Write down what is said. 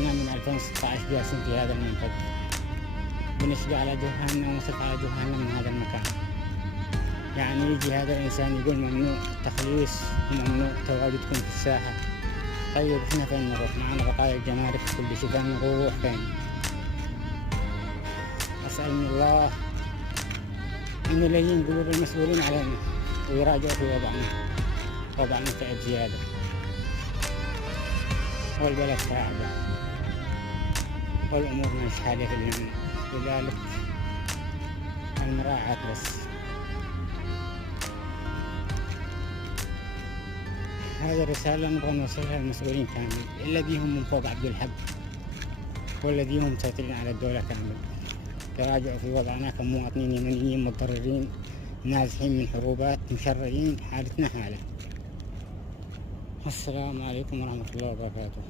احنا من 2016 جالسين في هذا المنتدى، بنشقى على جهنم ونصرف على جهنم من هذا المكان. يعني يجي هذا الإنسان يقول ممنوع التخليص وممنوع تواجدكم في الساحة. طيب احنا فين نروح؟ معنا بقايا الجمارك كل شيء، فين نروح فين؟ أسأل من الله إن يلين قلوب المسؤولين علينا ويراجعوا في وضعنا تعب زيادة، والبلد تعبة والأمور مش حالية في اليمن. لذلك المراعاة بس. هذه الرسالة نبغى نوصلها للمسؤولين كامل، الذين من فوق عبد الحق والذين هم مسيطرين على الدولة كامل، تراجعوا في وضعنا كمواطنين يمنيين متضررين نازحين من حروبات مشردين، حالتنا حالة. السلام عليكم ورحمة الله وبركاته.